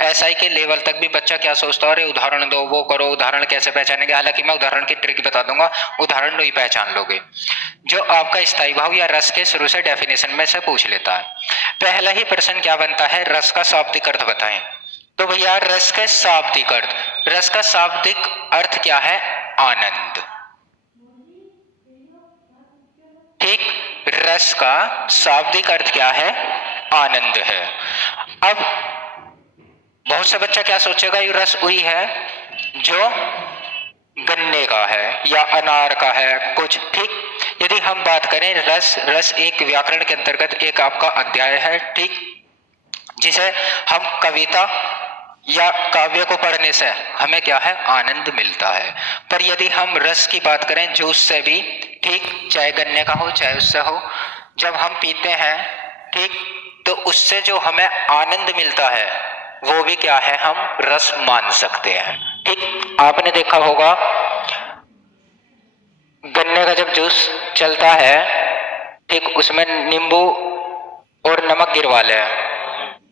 SI के level तक भी बच्चा क्या सोचता है, अरे उदाहरण दो, वो करो, उदाहरण कैसे पहचानेंगे। हालांकि मैं उदाहरण की ट्रिक बता दूंगा, उदाहरण दो ही पहचान लोगे। जो आपका स्थायी भाव या रस के शुरू से डेफिनेशन में से पूछ लेता है। पहला ही प्रश्न क्या बनता है, रस का शाब्दिक अर्थ बताएं। तो भैया रस का शाब्दिक अर्थ, रस का शाब्दिक अर्थ क्या है, आनंद। ठीक, रस का शाब्दिक अर्थ क्या है, आनंद है। अब बहुत सा बच्चा क्या सोचेगा, ये रस वही है जो गन्ने का है या अनार का है कुछ। ठीक, यदि हम बात करें रस, रस एक व्याकरण के अंतर्गत एक आपका अध्याय है, ठीक, जिसे हम कविता या काव्य को पढ़ने से हमें क्या है, आनंद मिलता है। पर यदि हम रस की बात करें जूस से भी, ठीक, चाहे गन्ने का हो चाहे उससे हो, जब हम पीते हैं, ठीक, तो उससे जो हमें आनंद मिलता है वो भी क्या है, हम रस मान सकते हैं। ठीक, आपने देखा होगा गन्ने का जब जूस चलता है, ठीक, उसमें नींबू और नमक गिरवा ले,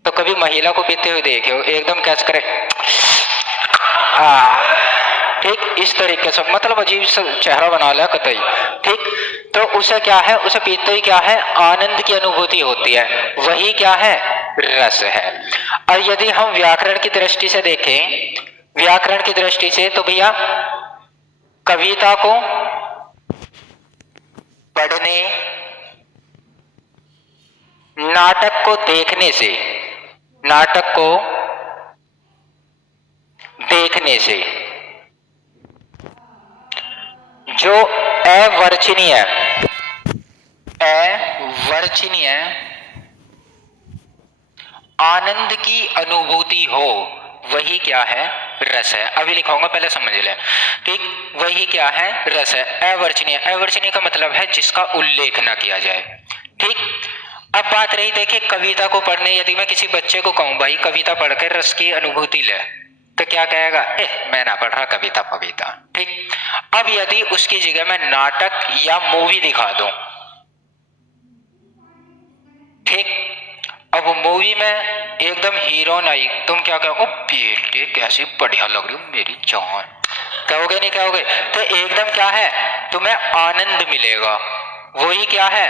तो कभी महिला को पीते हुए देखे हो, एकदम कैच करे, ठीक, इस तरीके से, मतलब अजीब सा चेहरा बना लिया कतई। ठीक, तो उसे क्या है, उसे पीते ही क्या है, आनंद की अनुभूति होती है, वही क्या है, रस है। और यदि हम व्याकरण की दृष्टि से देखें, व्याकरण की दृष्टि से, तो भैया कविता को पढ़ने, नाटक को देखने से, नाटक को देखने से जो अवर्चनीय, अवर्चनीय आनंद की अनुभूति हो, वही क्या है, रस है। अभी लिखाऊंगा, पहले समझ ले। ठीक, वही क्या है, रस है। अवर्चनीय, अवर्चनीय का मतलब है जिसका उल्लेख ना किया जाए। ठीक, अब बात रही, देखिए कविता को पढ़ने, यदि मैं किसी बच्चे को कहूं भाई कविता पढ़कर रस की अनुभूति ले, तो क्या कहेगा, मैं ना पढ़ रहा कविता पविता। ठीक, अब यदि उसकी जगह मैं नाटक या मूवी दिखा दूं, ठीक, अब मूवी में एकदम हीरोइन आई, तुम क्या कहोगे, बेटे कैसी बढ़िया लग रही हो मेरी जान, कहोगे नहीं कहोगे? तो एकदम क्या है, तुम्हें आनंद मिलेगा, वही क्या है,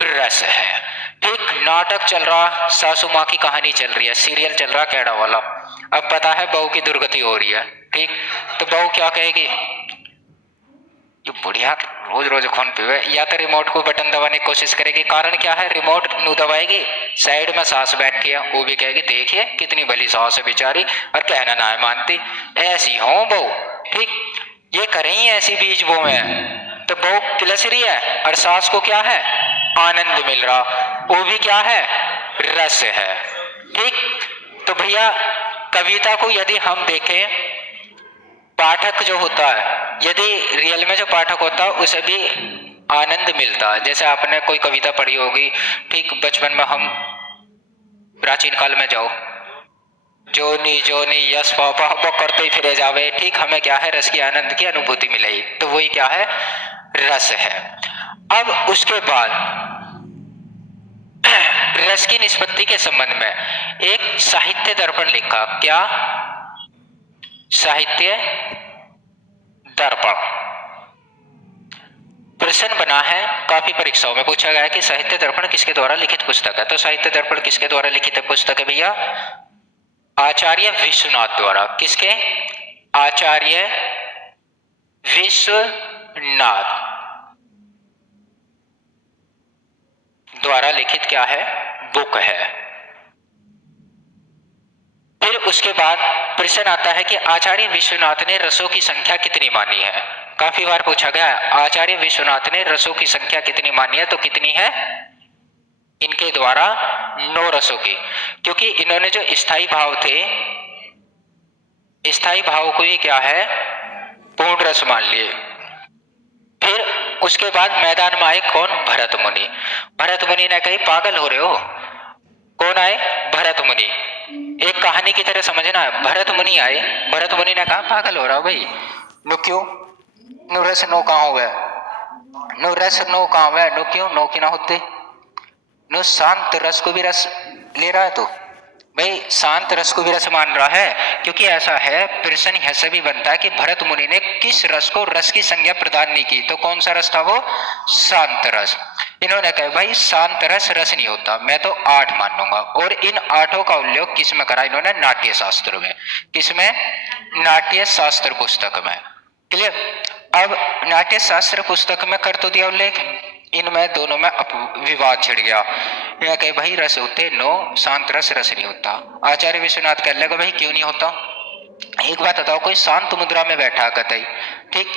रस है। ठीक, नाटक चल रहा, सासू माँ की कहानी चल रही है, सीरियल चल रहा कैड़ा वाला, अब पता है बहू की दुर्गति हो रही है। ठीक, तो बहू क्या कहेगी, ये बढ़िया रोज रोज खून पीवे, या तो रिमोट को बटन दबाने की कोशिश करेगी। कारण क्या है, रिमोट नू दबाएगी, साइड में सास बैठी है, वो भी कहेगी देखिए कितनी भली सास है बेचारी, और कहना ना है मानती, ऐसी हो बहू। ठीक, ये करें ऐसी बीज बो में, तो बहू पिलस रही है और सास को क्या है, आनंद मिल रहा, वो भी क्या है, रस है। ठीक, तो भैया कविता को यदि हम देखें, पाठक जो होता है, यदि रियल में जो पाठक होता है उसे भी आनंद मिलता है। जैसे आपने कोई कविता पढ़ी होगी, ठीक, बचपन में हम प्राचीन काल में जाओ, जोनी जोनी यस पापा वो करते ही फिरे जावे, ठीक, हमें क्या है, रस की आनंद की अनुभूति मिलेगी, तो वही क्या है, रस है। अब उसके बाद रस की निष्पत्ति के संबंध में एक साहित्य दर्पण लिखा, क्या, साहित्य दर्पण प्रश्न बना है, काफी परीक्षाओं में पूछा गया है कि साहित्य दर्पण किसके द्वारा लिखित पुस्तक है। तो साहित्य दर्पण किसके द्वारा लिखित पुस्तक है भैया, आचार्य विश्वनाथ द्वारा। किसके, आचार्य विश्वनाथ द्वारा लिखित क्या है, बुक है। फिर उसके बाद प्रश्न आता है कि आचार्य विश्वनाथ ने रसों की संख्या कितनी मानी है। काफी बार पूछा गया है, आचार्य विश्वनाथ ने रसों की संख्या कितनी मानी है, तो कितनी है, इनके द्वारा 9 रसों की, क्योंकि इन्होंने जो स्थायी भाव थे, स्थायी भाव को ही क्या है, पूर्ण रस मान लिए। फिर उसके बाद मैदान में आए कौन, भरत मुनि। भरत मुनि ने कही पागल हो रहे हो, कौन आए, भरत मुनि। एक कहानी की तरह समझना है, भरत मुनि आए, भरत मुनि ने कहा पागल हो रहा हो भाई, नो क्यों, नो रस नो कहाँ हुआ, नो रस नो कहाँ हुआ, नो क्यों, नो की ना होते, नो शांत रस को भी रस ले रहा है, तो भाई शांत रस को भी रस मान रहा है, क्योंकि ऐसा है प्रश्न ऐसे भी बनता है कि भरत मुनि ने किस रस को रस की संज्ञा प्रदान नहीं की, तो कौन सा रस था वो? शांत रस। इन्होंने कहा भाई शांत रस रस नहीं होता, मैं तो 8 मान लूंगा। और इन 8 का उल्लेख किस में करा इन्होंने? नाट्य शास्त्र में। किसमें? नाट्य शास्त्र पुस्तक में। क्लियर? अब नाट्य शास्त्र पुस्तक में कर तो दिया उल्लेख, इनमें दोनों में विवाद छिड़ गया। यह कहे भाई रस होते नो, शांत रस रस नहीं होता। आचार्य विश्वनाथ कह लगा भाई क्यों नहीं होता? एक बात बताओ, कोई शांत मुद्रा में बैठा कतई, ठीक,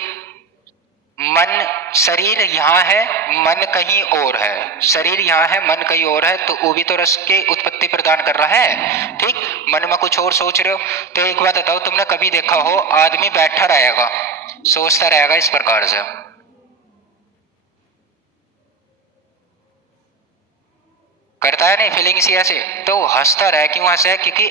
मन शरीर यहाँ है, मन कहीं और है, शरीर यहाँ है मन कहीं और है, तो वो भी तो रस की उत्पत्ति प्रदान कर रहा है, ठीक। मन में कुछ और सोच रहे हो, तो एक बात बताओ, तुमने कभी देखा हो आदमी बैठा रहेगा सोचता रहेगा इस प्रकार से, करता है नहीं फीलिंग सी ऐसे, तो हंसता रहे, क्यों हंसे? क्योंकि